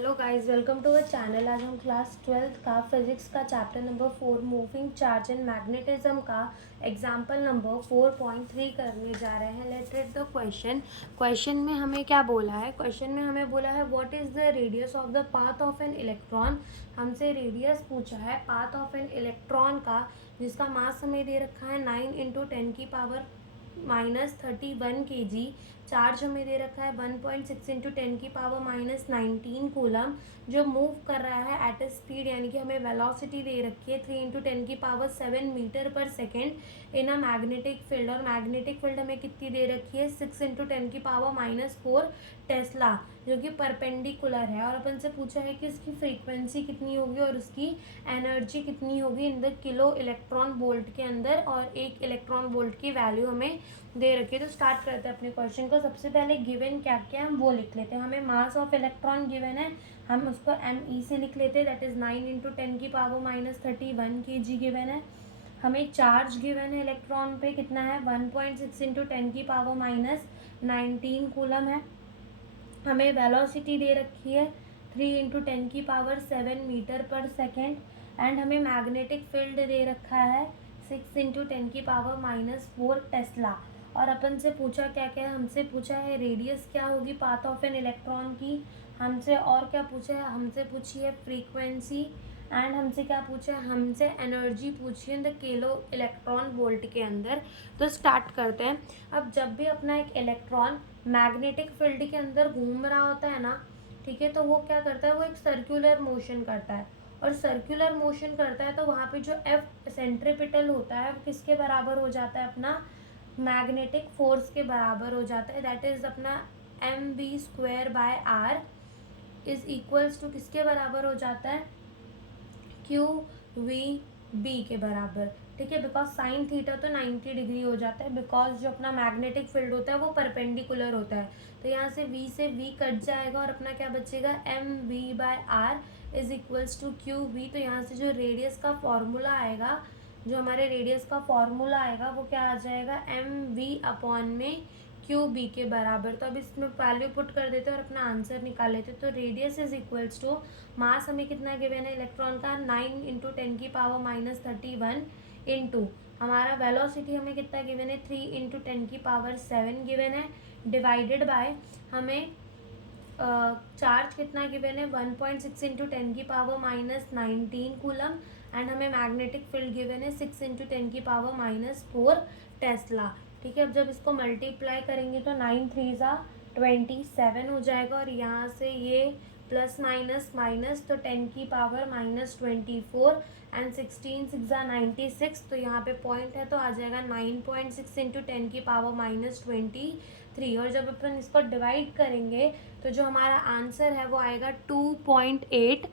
Hello guys, welcome to our channel. आज हम class 12th का फिजिक्स का chapter number 4 moving charge and magnetism का एग्जाम्पल नंबर 4.3 करने जा रहे हैं। लेट्स रीड द क्वेश्चन में हमें क्या बोला है। क्वेश्चन में हमें बोला है what is the radius of the path of an electron. हमसे रेडियस पूछा है पाथ ऑफ एन इलेक्ट्रॉन का, जिसका मास हमें दे रखा है 9 × 10⁻31 kg। चार्ज हमें दे रखा है 1.6 × 10⁻19 कूलम, जो मूव कर रहा है एट अ स्पीड, यानी कि हमें वेलोसिटी दे रखी है 3 × 10⁻7 मीटर पर second in a magnetic field. और मैग्नेटिक फील्ड हमें कितनी दे रखी है 6 × 10⁻⁴ टेस्ला, जो कि परपेंडिकुलर है। और अपन से पूछा है कि इसकी फ्रीक्वेंसी कितनी होगी और उसकी एनर्जी कितनी होगी in the kilo electron volt के अंदर, और एक इलेक्ट्रॉन वोल्ट की वैल्यू हमें दे रखी है। तो स्टार्ट करते हैं अपने क्वेश्चन को। सबसे पहले गिवन क्या क्या हम वो लिख लेते हैं। हमें मास ऑफ इलेक्ट्रॉन गिवन है, हम उसको me से लिख लेते हैं, दैट इज 9 × 10⁻31 kg गिवन है। हमें चार्ज गिवन है इलेक्ट्रॉन पे, कितना है 1.6 × 10⁻19 कूलम है। हमें वेलोसिटी दे रखी है 3 × 10⁻7 मीटर पर सेकेंड, एंड हमें मैग्नेटिक फील्ड दे रखा है 6 × 10⁻⁴ टेस्ला। और अपन से पूछा क्या क्या है, हमसे पूछा है रेडियस क्या होगी पाथ ऑफ एन इलेक्ट्रॉन की, हमसे और क्या पूछा है, हमसे पूछी है फ्रीक्वेंसी, एंड हमसे क्या पूछा है, हमसे एनर्जी पूछी है in the kilo electron volt के अंदर। तो स्टार्ट करते हैं। अब जब भी अपना एक इलेक्ट्रॉन मैग्नेटिक फील्ड के अंदर घूम रहा होता है ना, ठीक है, तो वो क्या करता है, वो एक सर्कुलर मोशन करता है। और सर्कुलर मोशन करता है तो वहाँ पे जो एफ सेंट्रीपिटल होता है वो किसके बराबर हो जाता है, अपना मैग्नेटिक फोर्स के बराबर हो जाता है। दैट इज अपना mv² इज इक्वल्स टू किसके बराबर हो जाता है, QVB के बराबर। ठीक है, बिकॉज साइन थीटा तो 90 डिग्री हो जाता है, बिकॉज जो अपना मैग्नेटिक फील्ड होता है वो परपेंडिकुलर होता है। तो यहाँ से V से V कट जाएगा और अपना क्या बचेगा, mv/r is equals to QV। तो यहाँ से जो रेडियस का फॉर्मूला आएगा, जो हमारे रेडियस का फॉर्मूला आएगा वो क्या आ जाएगा, mv/में QB के बराबर। तो अब इसमें वैल्यू पुट कर देते हैं और अपना आंसर निकाल लेते हैं। तो रेडियस इज इक्वल्स टू, मास हमें कितना गिवन है इलेक्ट्रॉन का 9 × 10⁻31 इंटू हमारा वेलोसिटी हमें कितना गिवन है 3 × 10⁻7 गिवन है, डिवाइडेड बाय हमें चार्ज कितना गिवन है 1.6 × 10⁻19 कूलम, एंड हमें मैग्नेटिक फील्ड गिवन है 6 × 10⁻⁴ टेस्ला। ठीक है, अब जब इसको मल्टीप्लाई करेंगे तो 9 3 27 हो जाएगा, और यहाँ से ये प्लस माइनस माइनस तो 10⁻⁻24 एंड 16 6 96। तो यहाँ पे पॉइंट है तो आ जाएगा 9.6 × 10⁻⁻23। और जब अपन इसको डिवाइड करेंगे तो जो हमारा आंसर है वो आएगा 2.8।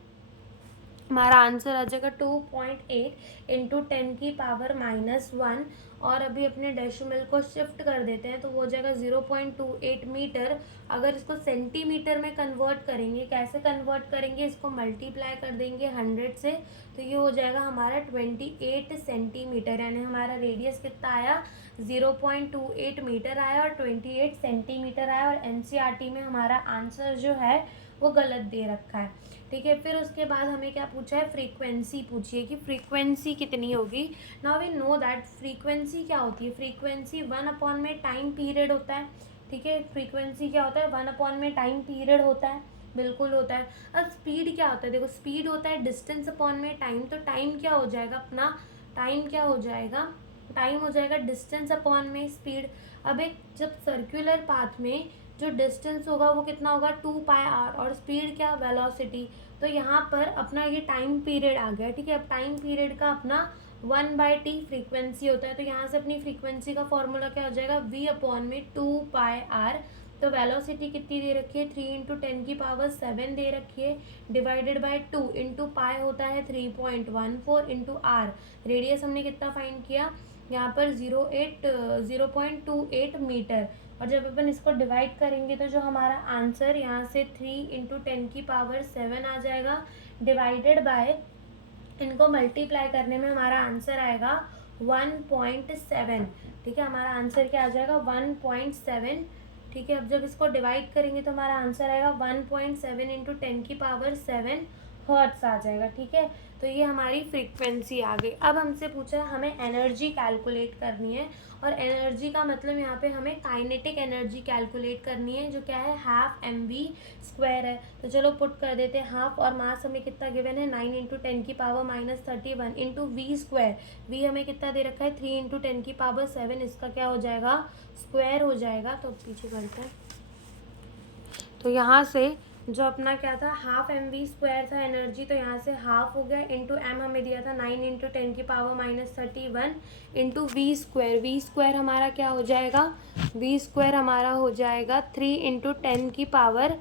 हमारा आंसर आ जाएगा 2.8 × 10⁻⁻1। और अभी अपने डेसिमल को शिफ्ट कर देते हैं तो वो हो जाएगा 0.28 मीटर। अगर इसको सेंटीमीटर में कन्वर्ट करेंगे, कैसे कन्वर्ट करेंगे, इसको मल्टीप्लाई कर देंगे 100 से, तो ये हो जाएगा हमारा 28 सेंटीमीटर। यानी हमारा रेडियस कितना आया, 0.28 मीटर आया और 28 सेंटीमीटर आया। और एनसीईआरटी में हमारा आंसर जो है वो गलत दे रखा है। ठीक है, फिर उसके बाद हमें क्या पूछा है, फ्रीक्वेंसी पूछी है कि फ्रीक्वेंसी कितनी होगी। Now we know that frequency क्या होती है, फ्रीक्वेंसी 1 में टाइम पीरियड होता है। ठीक है, फ्रीक्वेंसी क्या होता है, 1 में टाइम पीरियड होता है, बिल्कुल होता है। अब स्पीड क्या होता है, देखो स्पीड होता है डिस्टेंस अपॉन में टाइम। तो टाइम क्या हो जाएगा अपना, टाइम क्या हो जाएगा, टाइम हो जाएगा डिस्टेंस अपॉन में स्पीड। अब एक जब सर्कुलर पाथ में जो डिस्टेंस होगा वो कितना होगा 2πr, और स्पीड क्या, वेलोसिटी। तो यहाँ पर अपना ये टाइम पीरियड आ गया। ठीक है, अब टाइम पीरियड का अपना 1/t फ्रीक्वेंसी होता है। तो यहाँ से अपनी फ्रीक्वेंसी का फॉर्मूला क्या हो जाएगा, v/में 2πr। तो वेलोसिटी कितनी दे रखी है 3 × 10⁻7 दे रखी है, डिवाइडेड बाय 2 इंटू पाई होता है 3.14 इंटू r। रेडियस हमने कितना फाइंड किया यहाँ पर 0.28 मीटर। और जब अपन इसको डिवाइड करेंगे तो जो हमारा आंसर यहाँ से 3 × 10⁻7 आ जाएगा, डिवाइडेड बाय इनको मल्टीप्लाई करने में हमारा आंसर आएगा 1.7। ठीक है, हमारा आंसर क्या आ जाएगा 1.7। ठीक है। अब जब इसको डिवाइड करेंगे तो हमारा आंसर आएगा 1.7 इंटू 10⁻7 हर्ट्स आ जाएगा, ठीक है। तो ये हमारी फ्रीक्वेंसी आ गई। अब हमसे पूछा है हमें एनर्जी कैलकुलेट करनी है, और एनर्जी का मतलब यहाँ पे हमें काइनेटिक एनर्जी कैलकुलेट करनी है, जो क्या है 12mv² है। तो चलो पुट कर देते हैं हाफ, और मास हमें कितना गिवन है 9 इंटू 10⁻31 इंटू v²। वी हमें कितना दे रखा है 3 इंटू 10⁻7, इसका क्या हो जाएगा स्क्वायर हो जाएगा। तो पीछे करते हैं। तो यहाँ से जो अपना क्या था 12mv² था एनर्जी, तो यहाँ से हाफ हो गया, इंटू एम हमें दिया था 9 इंटू 10⁻31 इंटू v²। हमारा क्या हो जाएगा, v² हमारा हो जाएगा 3 इंटू 10⁻3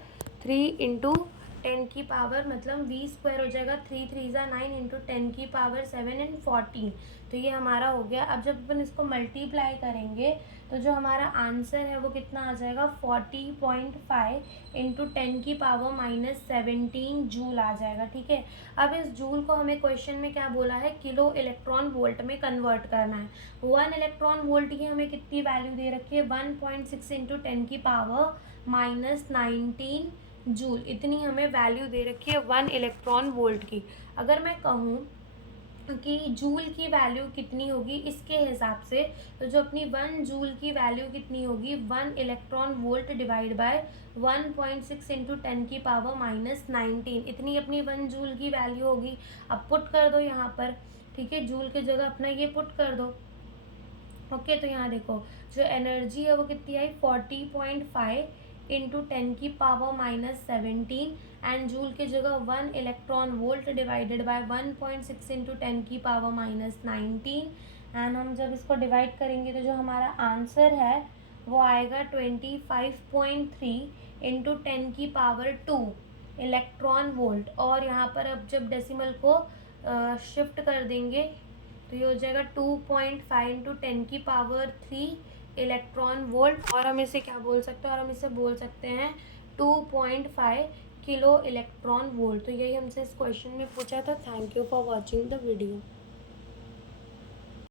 मतलब v² हो जाएगा 3 3 ज़ा 9 इंटू 10⁻7 एंड 14। तो ये हमारा हो गया। अब जब अपन इसको मल्टीप्लाई करेंगे तो जो हमारा आंसर है वो कितना आ जाएगा 40.5 इंटू 10⁻17 जूल आ जाएगा, ठीक है। अब इस जूल को हमें क्वेश्चन में क्या बोला है, किलो इलेक्ट्रॉन वोल्ट में कन्वर्ट करना है। 1 इलेक्ट्रॉन वोल्ट की हमें कितनी वैल्यू दे रखी है 1.6 इंटू 10⁻19 जूल, इतनी हमें वैल्यू दे रखी है 1 इलेक्ट्रॉन वोल्ट की। अगर मैं कहूँ कि जूल की वैल्यू कितनी होगी इसके हिसाब से, तो जो अपनी 1 जूल की वैल्यू कितनी होगी 1 electron volt divide by 1.6 into 10⁻19, इतनी अपनी 1 जूल की वैल्यू होगी। अब पुट कर दो यहाँ पर, ठीक है, जूल की जगह अपना ये पुट कर दो। ओके, तो यहाँ देखो जो एनर्जी है वो कितनी आई 40.5 इंटू 10⁻17 एंड जूल की जगह 1 electron volt divided by 1.6 into 10⁻19 and हम जब इसको डिवाइड करेंगे तो जो हमारा आंसर है वो आएगा 25.3 इंटू 10⁻2 इलेक्ट्रॉन वोल्ट। और यहाँ पर अब जब डेसिमल को शिफ्ट कर देंगे तो ये हो जाएगा 2.5 इंटू 10⁻3 इलेक्ट्रॉन वोल्ट, और हम इसे क्या बोल सकते हैं, और हम इसे बोल सकते हैं 2.5 किलो इलेक्ट्रॉन वोल्ट। तो यही हमसे इस क्वेश्चन में पूछा था। Thank you for watching the video.